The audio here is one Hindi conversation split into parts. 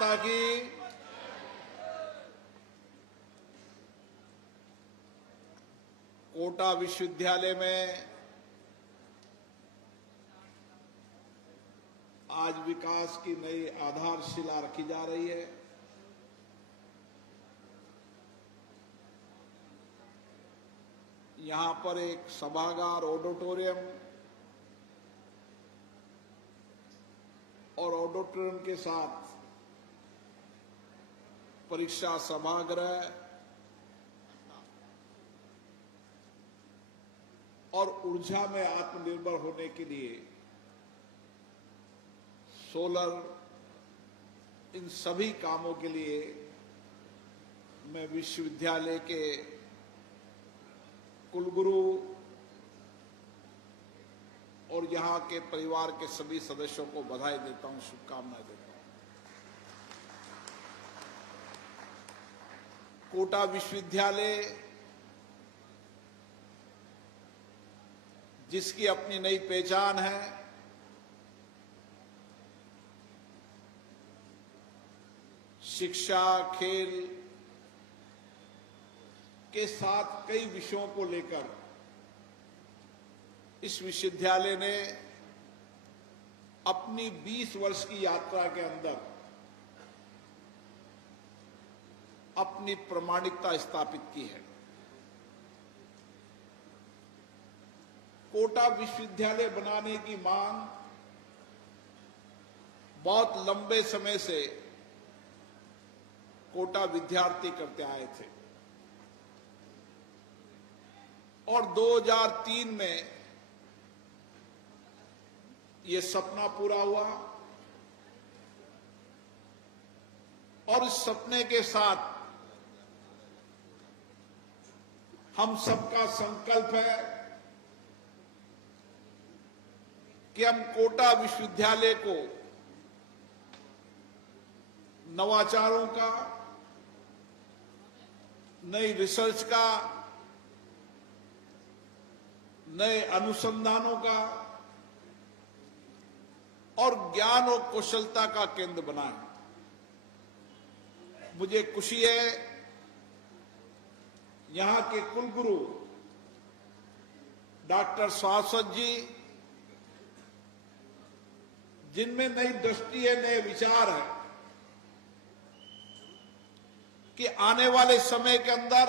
माता की। कोटा विश्वविद्यालय में आज विकास की नई आधारशिला रखी जा रही है। यहां पर एक सभागार, ऑडिटोरियम और ऑडिटोरियम के साथ परीक्षा सभागृह और ऊर्जा में आत्मनिर्भर होने के लिए सोलर, इन सभी कामों के लिए मैं विश्वविद्यालय के कुलगुरु और यहां के परिवार के सभी सदस्यों को बधाई देता हूं, शुभकामनाएं देता हूं। कोटा विश्वविद्यालय जिसकी अपनी नई पहचान है, शिक्षा, खेल के साथ कई विषयों को लेकर इस विश्वविद्यालय ने अपनी 20 वर्ष की यात्रा के अंदर अपनी प्रामाणिकता स्थापित की है। कोटा विश्वविद्यालय बनाने की मांग बहुत लंबे समय से कोटा विद्यार्थी करते आए थे और 2003 में ये सपना पूरा हुआ और इस सपने के साथ हम सबका संकल्प है कि हम कोटा विश्वविद्यालय को नवाचारों का, नई रिसर्च का, नए अनुसंधानों का और ज्ञान और कौशलता का केंद्र बनाएं। मुझे खुशी है यहां के कुलगुरु डॉक्टर शाश्वत जी, जिनमें नई दृष्टि है, नए विचार है कि आने वाले समय के अंदर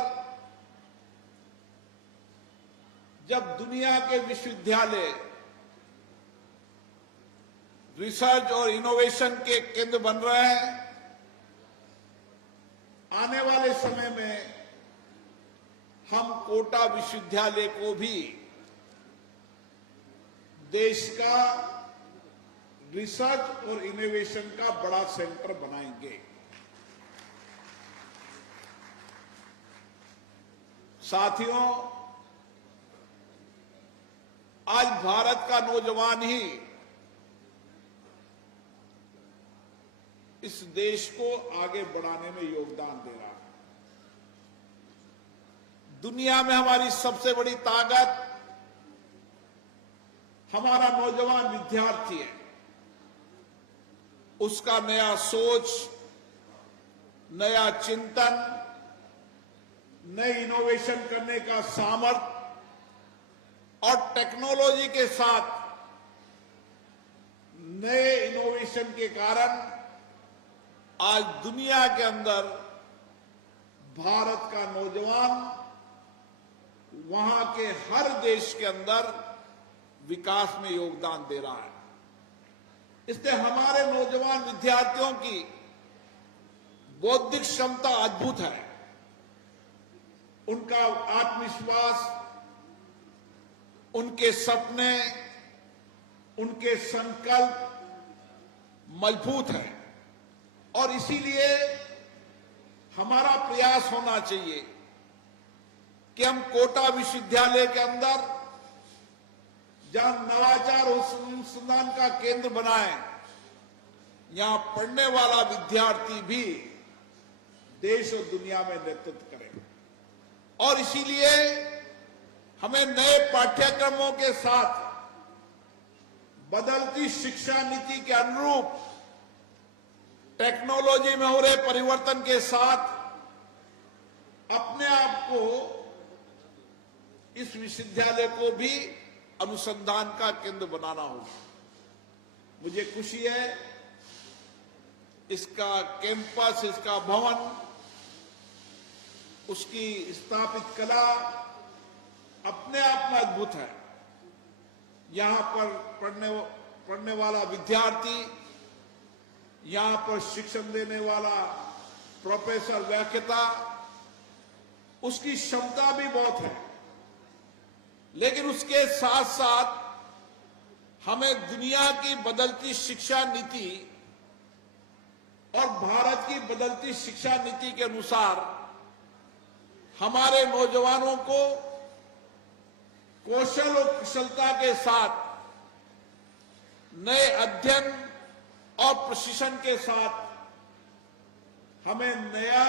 जब दुनिया के विश्वविद्यालय रिसर्च और इनोवेशन के केंद्र बन रहे हैं, आने वाले समय में हम कोटा विश्वविद्यालय को भी देश का रिसर्च और इनोवेशन का बड़ा सेंटर बनाएंगे। साथियों, आज भारत का नौजवान ही इस देश को आगे बढ़ाने में योगदान दे रहा है। दुनिया में हमारी सबसे बड़ी ताकत हमारा नौजवान विद्यार्थी है। उसका नया सोच, नया चिंतन, नई इनोवेशन करने का सामर्थ्य और टेक्नोलॉजी के साथ नए इनोवेशन के कारण आज दुनिया के अंदर भारत का नौजवान वहां के हर देश के अंदर विकास में योगदान दे रहा है। इसलिए हमारे नौजवान विद्यार्थियों की बौद्धिक क्षमता अद्भुत है। उनका आत्मविश्वास, उनके सपने, उनके संकल्प मजबूत है और इसीलिए हमारा प्रयास होना चाहिए कि हम कोटा विश्वविद्यालय के अंदर जहां नवाचार और अनुसंधान का केंद्र बनाएं, यहां पढ़ने वाला विद्यार्थी भी देश और दुनिया में नेतृत्व करे। और इसीलिए हमें नए पाठ्यक्रमों के साथ बदलती शिक्षा नीति के अनुरूप टेक्नोलॉजी में हो रहे परिवर्तन के साथ अपने आप को, इस विश्वविद्यालय को भी अनुसंधान का केंद्र बनाना होगा। मुझे खुशी है, इसका कैंपस, इसका भवन, उसकी स्थापित कला अपने आप में अद्भुत है। यहां पर पढ़ने वाला विद्यार्थी, यहां पर शिक्षण देने वाला प्रोफेसर, व्याख्याता, उसकी क्षमता भी बहुत है। लेकिन उसके साथ साथ हमें दुनिया की बदलती शिक्षा नीति और भारत की बदलती शिक्षा नीति के अनुसार हमारे नौजवानों को कौशल और कुशलता के साथ नए अध्ययन और प्रशिक्षण के साथ हमें नया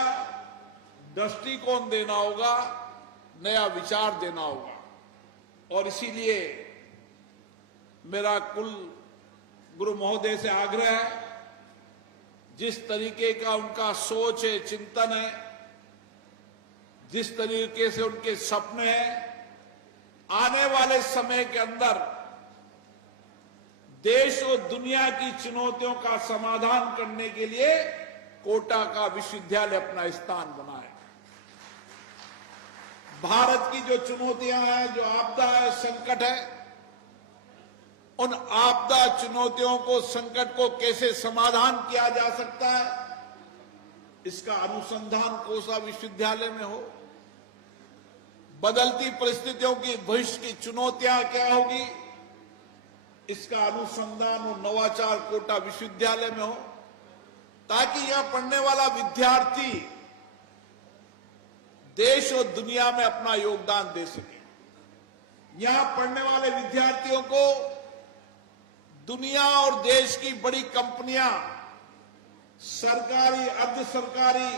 दृष्टिकोण देना होगा, नया विचार देना होगा। और इसीलिए मेरा कुल गुरु महोदय से आग्रह है, जिस तरीके का उनका सोच है, चिंतन है, जिस तरीके से उनके सपने हैं, आने वाले समय के अंदर देश और दुनिया की चुनौतियों का समाधान करने के लिए कोटा का विश्वविद्यालय अपना स्थान बनाए। भारत की जो चुनौतियां हैं, जो आपदा है, संकट है, उन आपदा चुनौतियों को, संकट को कैसे समाधान किया जा सकता है, इसका अनुसंधान कोसा विश्वविद्यालय में हो। बदलती परिस्थितियों की भविष्य की चुनौतियां क्या होगी, इसका अनुसंधान और नवाचार कोटा विश्वविद्यालय में हो, ताकि यहां पढ़ने वाला विद्यार्थी देश और दुनिया में अपना योगदान दे सके। यहां पढ़ने वाले विद्यार्थियों को दुनिया और देश की बड़ी कंपनियां, सरकारी, अर्ध सरकारी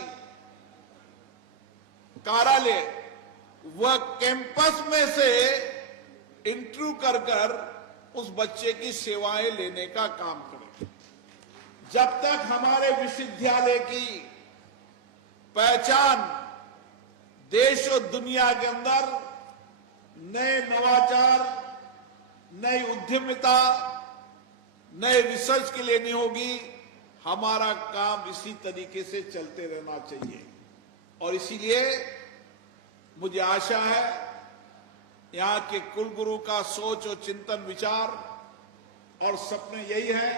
कार्यालय, वह कैंपस में से इंटरव्यू कर उस बच्चे की सेवाएं लेने का काम करें। जब तक हमारे विश्वविद्यालय की पहचान देश और दुनिया के अंदर नए नवाचार, नई उद्यमिता, नए रिसर्च के लिए नहीं होगी, हमारा काम इसी तरीके से चलते रहना चाहिए। और इसीलिए मुझे आशा है, यहां के कुलगुरु का सोच और चिंतन, विचार और सपने यही है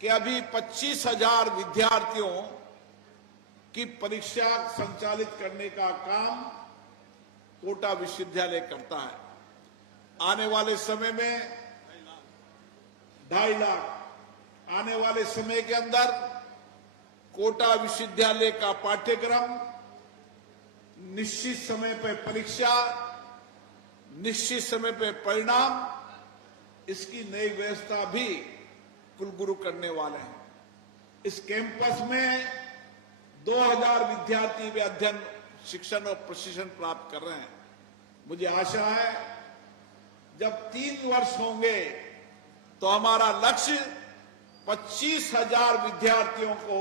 कि अभी 25,000 विद्यार्थियों की परीक्षा संचालित करने का काम कोटा विश्वविद्यालय करता है। आने वाले समय में 2.5 लाख, आने वाले समय के अंदर कोटा विश्वविद्यालय का पाठ्यक्रम, निश्चित समय पर परीक्षा, निश्चित समय पर परिणाम, इसकी नई व्यवस्था भी कुलगुरु करने वाले हैं। इस कैंपस में 2000 विद्यार्थी भी अध्ययन, शिक्षण और प्रशिक्षण प्राप्त कर रहे हैं। मुझे आशा है जब 3 वर्ष होंगे तो हमारा लक्ष्य 25,000 विद्यार्थियों को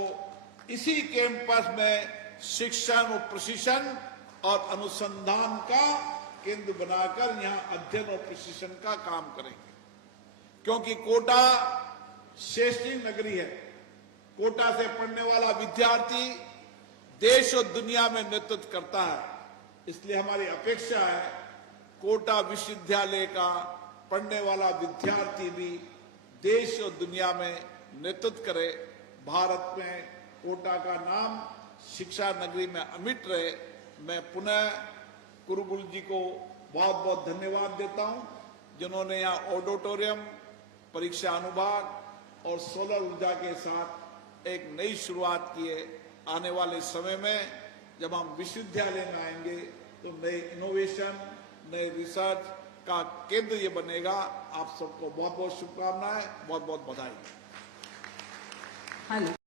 इसी कैंपस में शिक्षण और प्रशिक्षण और अनुसंधान का केंद्र बनाकर यहां अध्ययन और प्रशिक्षण का काम करेंगे। क्योंकि कोटा शैक्षणिक नगरी है। कोटा से पढ़ने वाला विद्यार्थी देश और दुनिया में नेतृत्व करता है। इसलिए हमारी अपेक्षा है कोटा विश्वविद्यालय का पढ़ने वाला विद्यार्थी भी देश और दुनिया में नेतृत्व करे, भारत में कोटा का नाम शिक्षा नगरी में अमिट रहे। मैं पुनः कुलगुरु जी को बहुत बहुत धन्यवाद देता हूं, जिन्होंने यहाँ ऑडिटोरियम, परीक्षा अनुभाग और सोलर ऊर्जा के साथ एक नई शुरुआत की है। आने वाले समय में जब हम विश्वविद्यालय में आएंगे तो नए इनोवेशन, नए रिसर्च का केंद्र ये बनेगा। आप सबको बहुत बहुत शुभकामनाएं, बहुत बहुत बधाई।